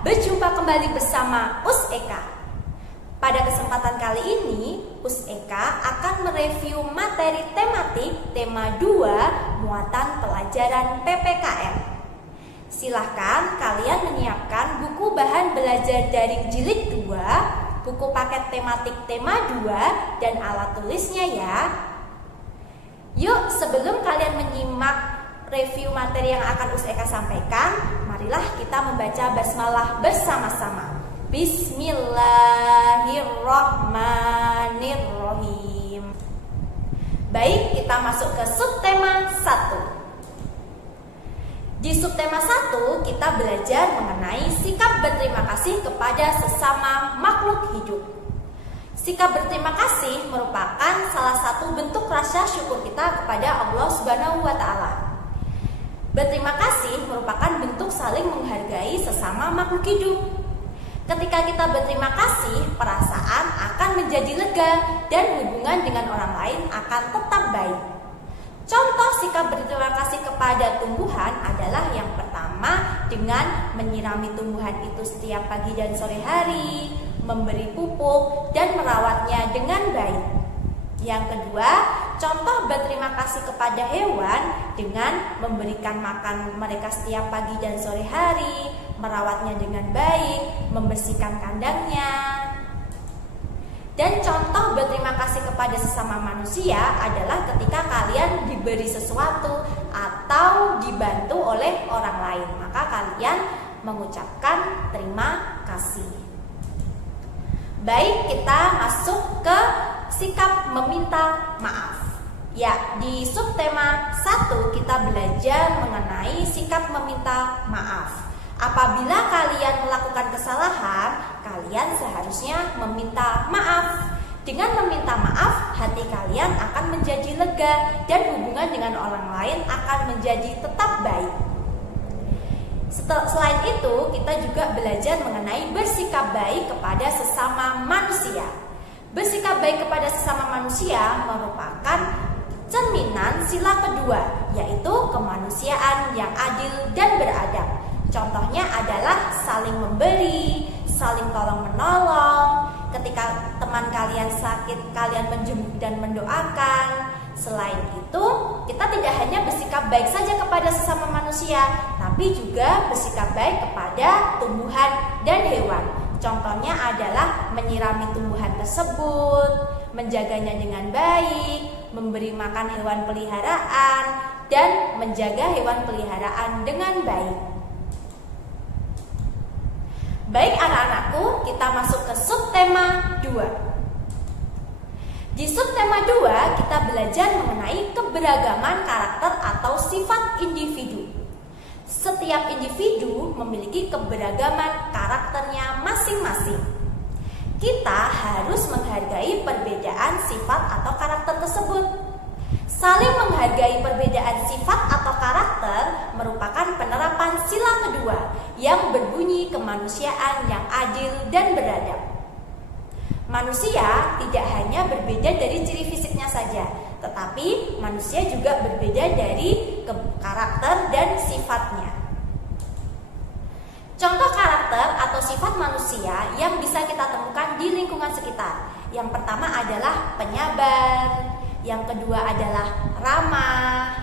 berjumpa kembali bersama Us Eka. Pada kesempatan kali ini, Us Eka akan mereview materi tematik tema 2 muatan pelajaran PPKN. Silahkan kalian menyiapkan buku bahan belajar daring jilid 2, buku paket tematik tema 2, dan alat tulisnya ya. Yuk, sebelum kalian menyimak review materi yang akan Us Eka sampaikan, marilah kita membaca basmalah bersama-sama. Bismillahirrahmanirrahim. Baik, kita masuk ke subtema 1. Di subtema 1 kita belajar mengenai sikap berterima kasih kepada sesama makhluk hidup. Sikap berterima kasih merupakan salah satu bentuk rasa syukur kita kepada Allah Subhanahu wa Ta'ala. Berterima kasih merupakan bentuk saling menghargai sesama makhluk hidup. Ketika kita berterima kasih, perasaan akan menjadi lega dan hubungan dengan orang lain akan tetap baik. Contoh sikap berterima kasih kepada tumbuhan adalah yang pertama dengan menyirami tumbuhan itu setiap pagi dan sore hari, memberi pupuk dan merawatnya dengan baik. Yang kedua, contoh berterima kasih kepada hewan dengan memberikan makan mereka setiap pagi dan sore hari, merawatnya dengan baik, membersihkan kandangnya. Dan contoh berterima kasih kepada sesama manusia adalah ketika kalian diberi sesuatu atau dibantu oleh orang lain, maka kalian mengucapkan terima kasih. Baik, kita masuk ke sikap meminta maaf. Ya, di subtema 1 kita belajar mengenai sikap meminta maaf. Apabila kalian melakukan kesalahan, kalian seharusnya meminta maaf. Dengan meminta maaf, hati kalian akan menjadi lega dan hubungan dengan orang lain akan menjadi tetap baik. Selain itu, kita juga belajar mengenai bersikap baik kepada sesama manusia. Bersikap baik kepada sesama manusia merupakan cerminan sila kedua, yaitu kemanusiaan yang adil dan beradab. Contohnya adalah saling memberi, saling tolong-menolong. Ketika teman kalian sakit, kalian menjenguk dan mendoakan. Selain itu, kita tidak hanya bersikap baik saja kepada sesama manusia, tapi juga bersikap baik kepada tumbuhan dan hewan. Contohnya adalah menyirami tumbuhan tersebut, menjaganya dengan baik, memberi makan hewan peliharaan, dan menjaga hewan peliharaan dengan baik. Baik anak-anakku, kita masuk ke subtema 2. Di subtema 2 kita belajar mengenai keberagaman karakter atau sifat individu. Setiap individu memiliki keberagaman karakternya masing-masing. Kita harus menghargai perbedaan sifat atau karakter tersebut. Saling menghargai perbedaan sifat atau karakter merupakan penerapan sila kedua yang berbunyi kemanusiaan yang adil dan beradab. Manusia tidak hanya berbeda dari ciri fisiknya saja, tetapi manusia juga berbeda dari karakter dan sifatnya. Contoh karakter atau sifat manusia yang bisa kita temukan di lingkungan sekitar. Yang pertama adalah penyabar, yang kedua adalah ramah,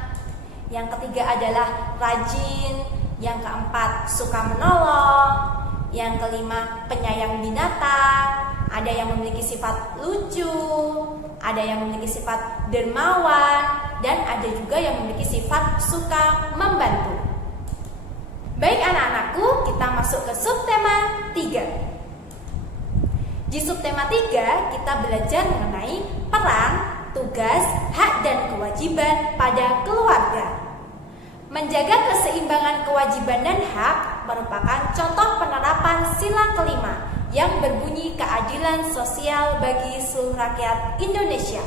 yang ketiga adalah rajin, yang keempat suka menolong, yang kelima penyayang binatang. Ada yang memiliki sifat lucu, ada yang memiliki sifat dermawan, dan ada juga yang memiliki sifat suka membantu. Baik anak-anakku, kita masuk ke subtema 3. Di subtema 3 kita belajar mengenai peran, tugas, hak, dan kewajiban pada keluarga. Menjaga keseimbangan kewajiban dan hak merupakan contoh penerapan sila kelima yang berbunyi keadilan sosial bagi seluruh rakyat Indonesia.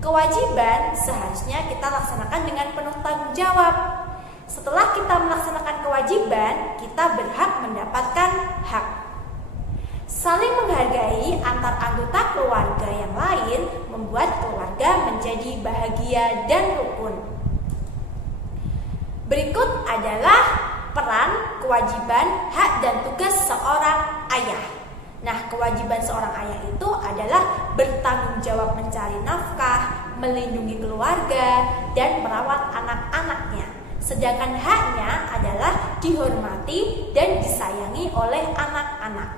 Kewajiban seharusnya kita laksanakan dengan penuh tanggung jawab. Setelah kita melaksanakan kewajiban, kita berhak mendapatkan hak. Saling menghargai antar anggota keluarga yang lain membuat keluarga menjadi bahagia dan rukun. Berikut adalah peran, kewajiban, hak, dan tugas seorang ayah. Nah, kewajiban seorang ayah itu adalah bertanggung jawab mencari nafkah, melindungi keluarga, dan merawat anak-anaknya. Sedangkan haknya adalah dihormati dan disayangi oleh anak-anak.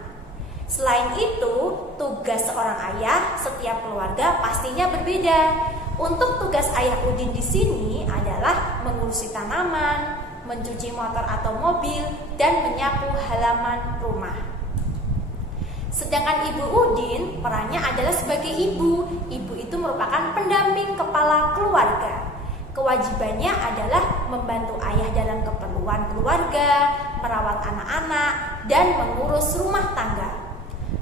Selain itu, tugas seorang ayah setiap keluarga pastinya berbeda. Untuk tugas ayah Udin di sini adalah mengurusi tanaman, mencuci motor atau mobil, dan menyapu halaman rumah. Sedangkan Ibu Udin perannya adalah sebagai ibu. Ibu itu merupakan pendamping kepala keluarga. Kewajibannya adalah membantu ayah dalam keperluan keluarga, merawat anak-anak, dan mengurus rumah tangga.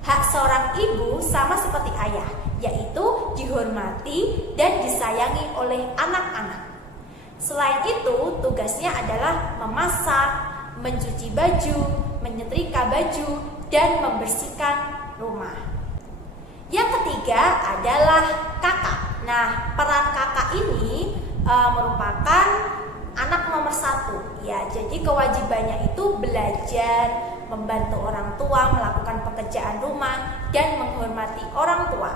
Hak seorang ibu sama seperti ayah, yaitu dihormati dan disayangi oleh anak-anak. Selain itu, tugasnya adalah memasak, mencuci baju, menyetrika baju, dan membersihkan rumah. Yang ketiga adalah kakak. Nah, peran kakak ini merupakan anak nomor 1. Ya, jadi kewajibannya itu belajar, membantu orang tua melakukan pekerjaan rumah, dan menghormati orang tua.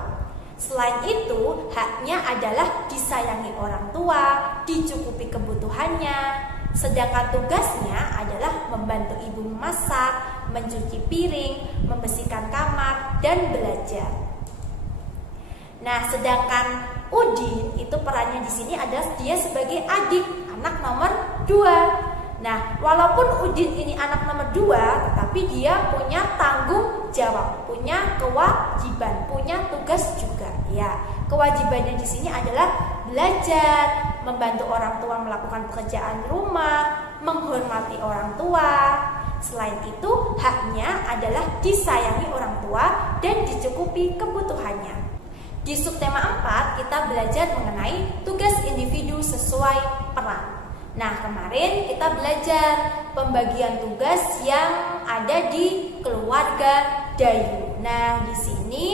Selain itu, haknya adalah disayangi orang tua, dicukupi kebutuhannya. Sedangkan tugasnya adalah membantu ibu memasak, mencuci piring, membersihkan kamar, dan belajar. Nah, sedangkan Udin itu perannya di sini adalah dia sebagai adik, anak nomor 2. Nah, walaupun Udin ini anak nomor 2, tetapi dia punya tanggung jawab, punya kewajiban, punya tugas juga. Ya, kewajibannya di sini adalah belajar, membantu orang tua melakukan pekerjaan rumah, menghormati orang tua. Selain itu, haknya adalah disayangi orang tua dan dicukupi kebutuhannya. Di subtema 4 kita belajar mengenai tugas individu sesuai peran. Nah, kemarin kita belajar pembagian tugas yang ada di keluarga Dayu. Nah, di sini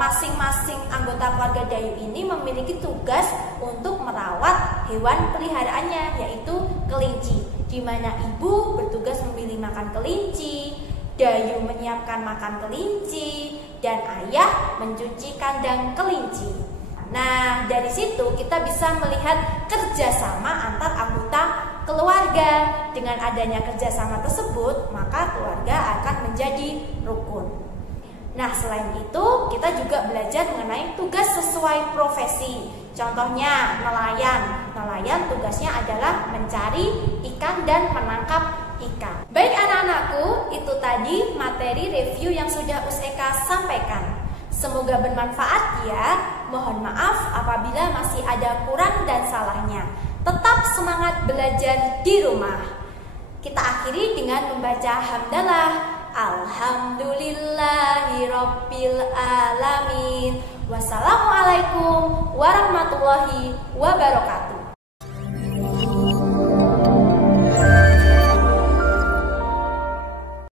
masing-masing anggota keluarga Dayu ini memiliki tugas untuk merawat hewan peliharaannya, yaitu kelinci. Di mana ibu bertugas memilih makan kelinci, Dayu menyiapkan makan kelinci, dan ayah mencuci kandang kelinci. Nah, dari situ kita bisa melihat kerjasama antar anggota keluarga. Dengan adanya kerjasama tersebut, maka keluarga akan menjadi rukun. Nah, selain itu kita juga belajar mengenai tugas sesuai profesi. Contohnya nelayan. Nelayan tugasnya adalah mencari ikan dan menangkap ikan. Baik anak-anakku, itu tadi materi review yang sudah Eka sampaikan. Semoga bermanfaat ya. Mohon maaf apabila masih ada kurang dan salahnya. Tetap semangat belajar di rumah. Kita akhiri dengan membaca hamdalah. Alhamdulillahirabbil alamin. Wassalamualaikum warahmatullahi wabarakatuh.